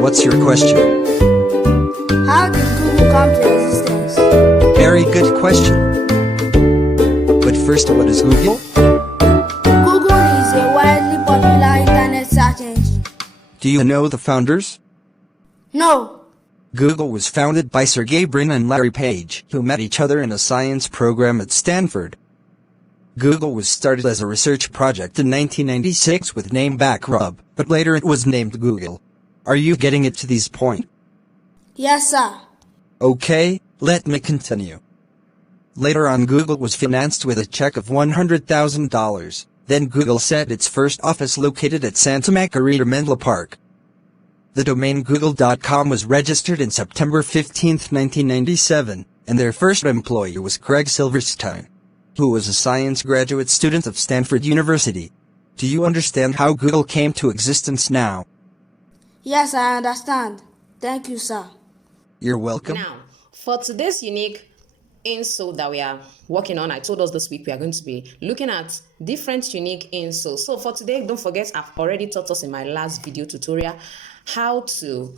What's your question? How did Google come to existence? Very good question. But first, what is Google? Google is a widely popular internet search engine. Do you know the founders? No. Google was founded by Sergey Brin and Larry Page, who met each other in a science program at Stanford. Google was started as a research project in 1996 with name Backrub, but later it was named Google. Are you getting it to this point? Yes, sir. Okay, let me continue. Later on, Google was financed with a check of $100,000. Then Google set its first office located at Santa Margarita Menlo Park. The domain google.com was registered in September 15, 1997, and their first employee was Craig Silverstein, who was a science graduate student of Stanford University. Do you understand how Google came to existence now? Yes, I understand. Thank you, sir. You're welcome. Now, for today's unique insole that we are working on, I told us this week we are going to be looking at different unique insoles. So for today, don't forget, I've already taught us in my last video tutorial how to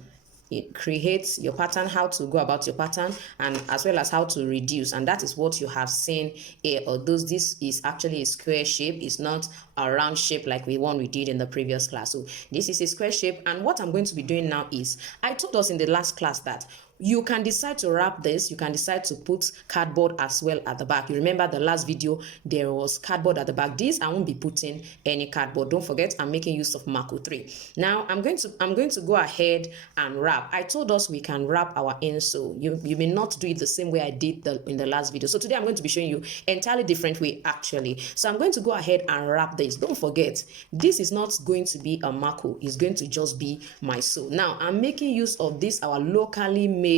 create your pattern, how to go about your pattern, and as well as how to reduce. And that is what you have seen here. Although this is actually a square shape, it's not a round shape like the one we did in the previous class. So this is a square shape, and what I'm going to be doing now is, I told us in the last class that you can decide to wrap this, you can decide to put cardboard as well at the back. You remember the last video, there was cardboard at the back. This, I won't be putting any cardboard. Don't forget, I'm making use of Marco 3. Now, I'm going to go ahead and wrap. I told us we can wrap our insole. You may not do it the same way I did in the last video. So today I'm going to be showing you entirely different way actually. So I'm going to go ahead and wrap this. Don't forget, this is not going to be a Marco. It's going to just be my sole. Now, I'm making use of this, our locally made,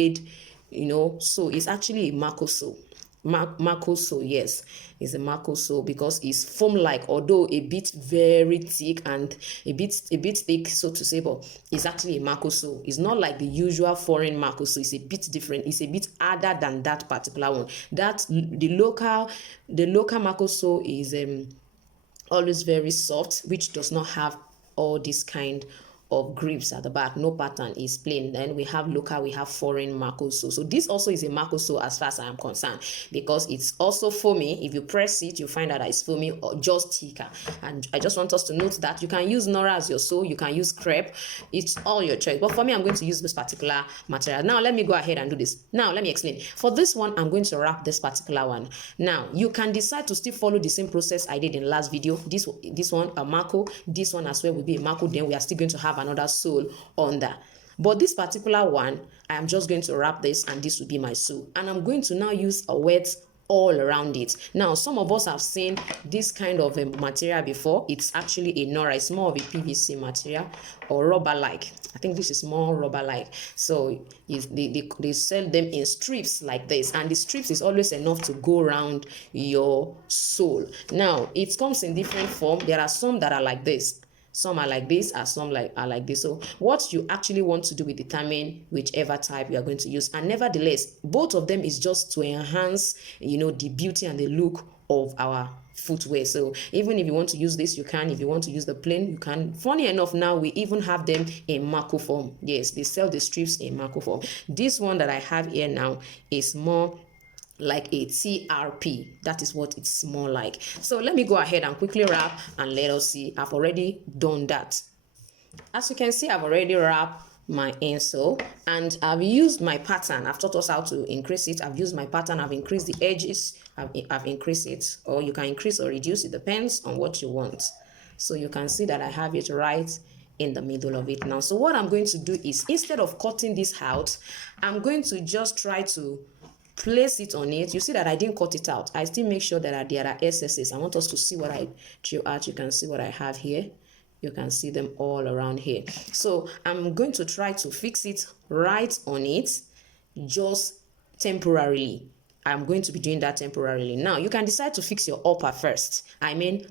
so it's actually a Marco sole. Marco sole, yes, it's a Marco sole because it's foam like, although a bit very thick and a bit thick, so to say, but it's actually a Marco sole. It's not like the usual foreign Marco sole. It's a bit different. It's a bit harder than that particular one. That the local Marco sole is always very soft, which does not have all this kind of grips at the back. No pattern, is plain. Then we have local, we have foreign Marco sole. So this also is a Marco sole as far as I am concerned, because it's also foamy. If you press it, you find out that it's foamy or just thicker. And I just want us to note that you can use Nora as your sole, you can use crepe, it's all your choice. But for me, I'm going to use this particular material. Now let me go ahead and do this. Now let me explain. For this one, I'm going to wrap this particular one. Now you can decide to still follow the same process I did in last video. This one a Marco, this one as well will be a Marco. Then we are still going to have another sole under, but this particular one I am just going to wrap this, and this will be my sole, and I'm going to now use a wet all around it. Now some of us have seen this kind of a material before. It's actually a Nora. It's more of a PVC material or rubber like. I think this is more rubber like. So they sell them in strips like this, and the strips is always enough to go around your sole. Now it comes in different form. There are some that are like this, some are like this, and some are like this. So what you actually want to do will determine whichever type you are going to use. And nevertheless, both of them is just to enhance, the beauty and the look of our footwear. So even if you want to use this, you can. If you want to use the plain, you can. Funny enough, now we even have them in Marco form. Yes, they sell the strips in Marco form. This one that I have here now is more like a TRP. That is what it's more like. So let me go ahead and quickly wrap, and let us see. I've already done that. As you can see, I've already wrapped my insole, and I've used my pattern. I've taught us how to increase it. I've used my pattern. I've increased the edges. I've increased it, or you can increase or reduce. It depends on what you want. So you can see that I have it right in the middle of it now. So what I'm going to do is, instead of cutting this out, I'm going to just try to place it on it. You see that I didn't cut it out. I still make sure that there are SSs. I want us to see what I drew out. You can see what I have here. You can see them all around here. So I'm going to try to fix it right on it, just temporarily. I'm going to be doing that temporarily. Now you can decide to fix your upper first.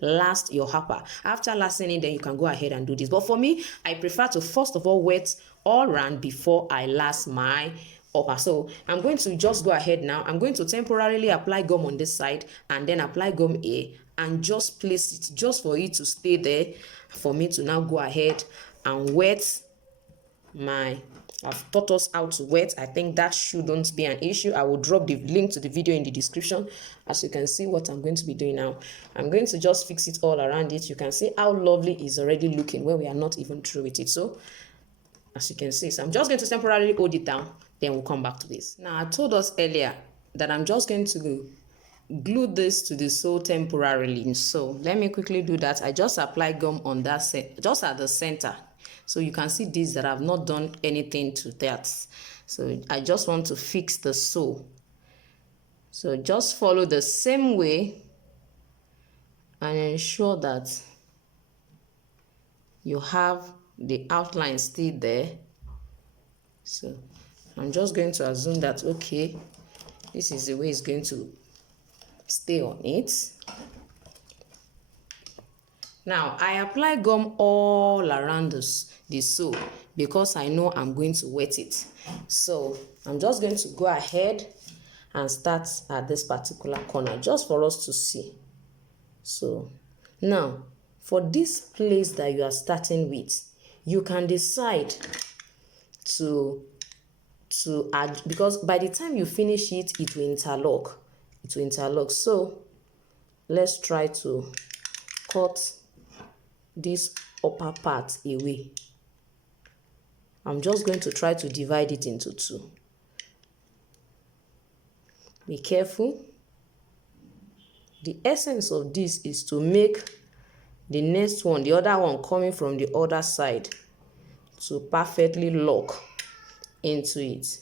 Last your upper. After lasting it, then you can go ahead and do this. But for me, I prefer to first of all wet all around before I last my upper. So I'm going to just go ahead now. I'm going to temporarily apply gum on this side, and then apply gum here, and just place it just for it to stay there, for me to now go ahead and wet I've taught us how to wet. I think that shouldn't be an issue. I will drop the link to the video in the description. As you can see what I'm going to be doing now, I'm going to just fix it all around it. You can see how lovely it's already looking when we are not even through with it. So as you can see, so I'm just going to temporarily hold it down, then we'll come back to this. Now I told us earlier that I'm just going to glue this to the sole temporarily. So let me quickly do that. I just apply gum on that just at the center, so you can see this that I've not done anything to that. So I just want to fix the sole. So just follow the same way and ensure that you have the outline still there. So I'm just going to assume that, okay, this is the way it's going to stay on it. Now I apply gum all around the sole because I know I'm going to wet it. So I'm just going to go ahead and start at this particular corner just for us to see. So now for this place that you are starting with, you can decide to add, because by the time you finish it, it will interlock. So let's try to cut this upper part away. I'm just going to try to divide it into two. Be careful. The essence of this is to make the next one, the other one coming from the other side, to perfectly lock into it.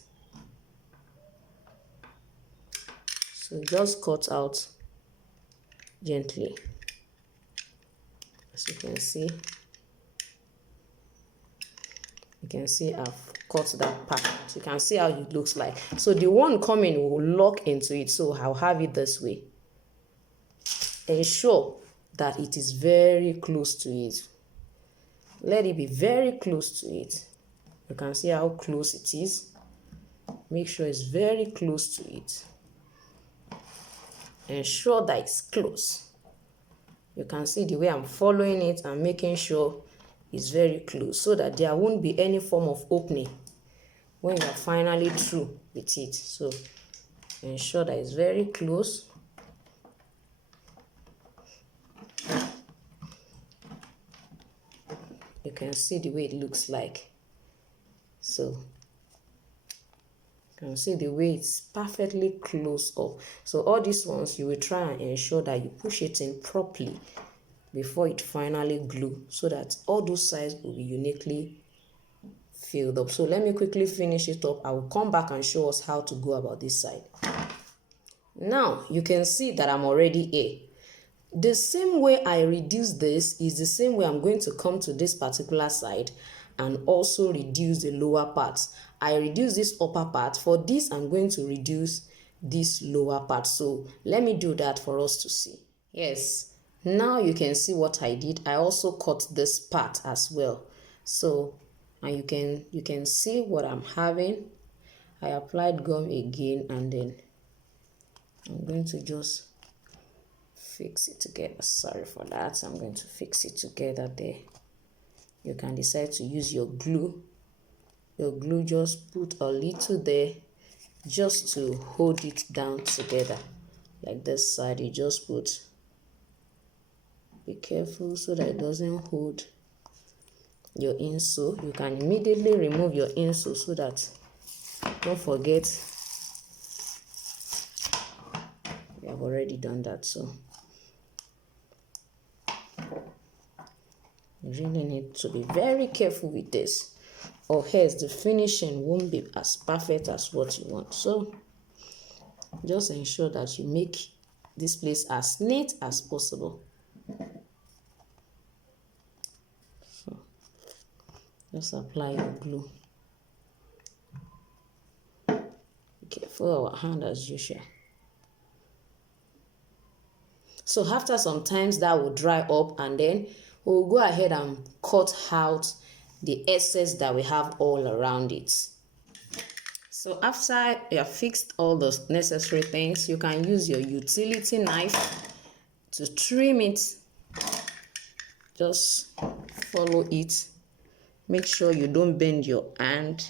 So just cut out gently. As you can see I've cut that part. So you can see how it looks like. So the one coming will lock into it. So I'll have it this way. Ensure that it is very close to it. Let it be very close to it. You can see how close it is. Make sure it's very close to it. Ensure that it's close. You can see the way I'm following it and making sure it's very close so that there won't be any form of opening when you're finally through with it. So ensure that it's very close. You can see the way it looks like. So you can see the way it's perfectly close up. So all these ones, you will try and ensure that you push it in properly before it finally glue, so that all those sides will be uniquely filled up. So let me quickly finish it up. I will come back and show us how to go about this side. Now you can see that I'm already here. The same way I reduce this is the same way I'm going to come to this particular side and also reduce the lower parts. I reduce this upper part. For this, I'm going to reduce this lower part. So let me do that for us to see. Yes, now you can see what I did. I also cut this part as well. So, and you can see what I'm having. I applied gum again, and then I'm going to just fix it together. Sorry for that. I'm going to fix it together there. You can decide to use your glue. Your glue, just put a little there just to hold it down together. Like this side, you just put. Be careful so that it doesn't hold your insole. You can immediately remove your insole so that, don't forget, we have already done that. So you really need to be very careful with this, or else the finishing won't be as perfect as what you want. So just ensure that you make this place as neat as possible. So just apply your glue. Be careful our hand as usual. So after some times that will dry up, and then we'll go ahead and cut out the excess that we have all around it. So after you have fixed all those necessary things, you can use your utility knife to trim it. Just follow it Make sure you don't bend your hand.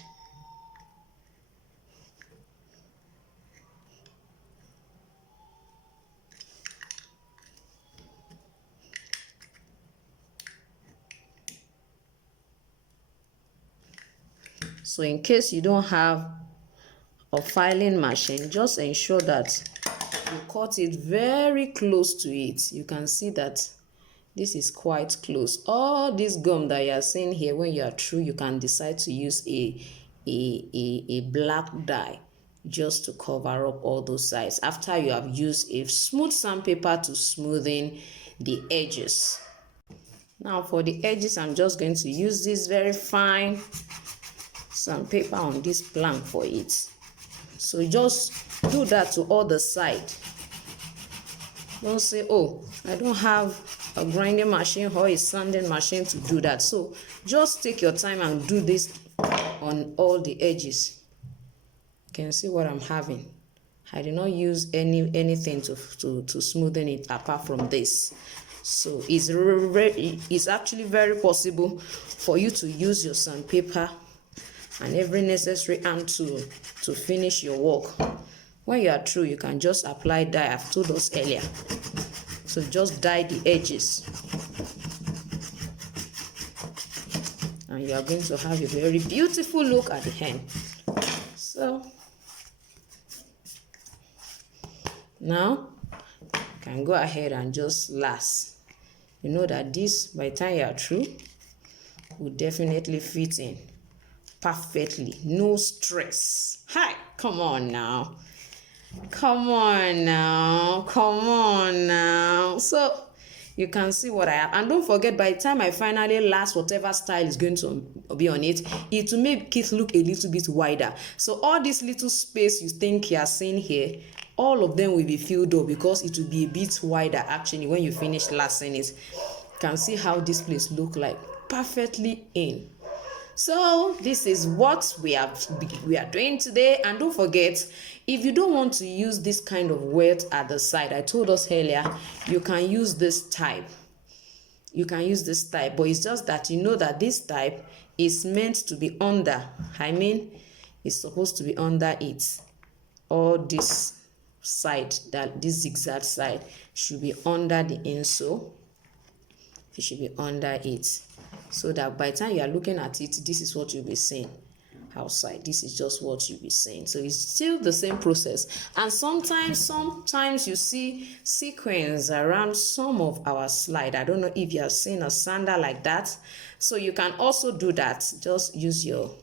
So in case you don't have a filing machine, just ensure that you cut it very close to it. You can see that this is quite close. All this gum that you are seeing here, when you are through, you can decide to use a black dye just to cover up all those sides after you have used a smooth sandpaper to smoothen the edges. Now for the edges, I'm just going to use this very fine sandpaper on this plank for it. So just do that to all the side. Don't say, oh, I don't have a grinding machine or a sanding machine to do that. So just take your time and do this on all the edges. You can see what I'm having. I did not use anything to smoothen it apart from this. So it's actually very possible for you to use your sandpaper and every necessary hand tool to finish your work. When you are through, you can just apply dye. I've told us earlier. So just dye the edges. And you are going to have a very beautiful look at the end. So now you can go ahead and just last. You know that this, by the time you are through, will definitely fit in perfectly. No stress. Hi, come on now. Come on now. Come on now. So you can see what I have. And don't forget, by the time I finally last whatever style is going to be on it, it will make it look a little bit wider. So all this little space you think you are seeing here, all of them will be filled up because it will be a bit wider actually when you finish lasting it. You can see how this place look like perfectly in. So this is what we are doing today. And don't forget, if you don't want to use this kind of welt at the side, I told us earlier, you can use this type. You can use this type, but it's just that you know that this type is meant to be under. I mean, it's supposed to be under it. Or this side, that this zigzag side should be under the insole. It should be under it, so that by the time you are looking at it, this is what you'll be seeing outside. This is just what you'll be seeing. So it's still the same process. And sometimes you see sequins around some of our slide. I don't know if you have seen a sandal like that. So you can also do that. Just use your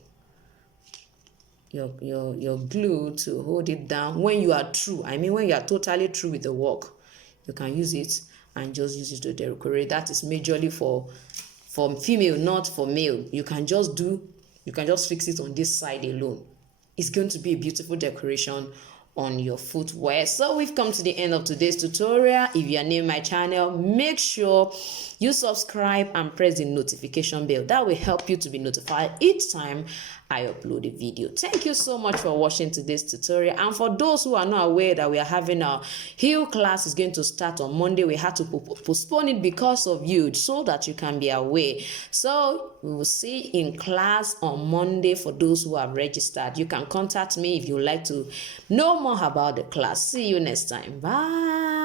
glue to hold it down when you are through. I mean, when you are totally through with the work, you can use it and just use it to decorate. That is majorly for female, not for male. You can just fix it on this side alone. It's going to be a beautiful decoration on your footwear. So we've come to the end of today's tutorial. If you are new to my channel, make sure you subscribe and press the notification bell. That will help you to be notified each time I upload a video. Thank you so much for watching today's tutorial. And for those who are not aware that we are having our heel class is going to start on Monday, we had to postpone it because of you, so that you can be aware. So we will see in class on Monday. For those who have registered, you can contact me if you would like to know more about the class. See you next time. Bye.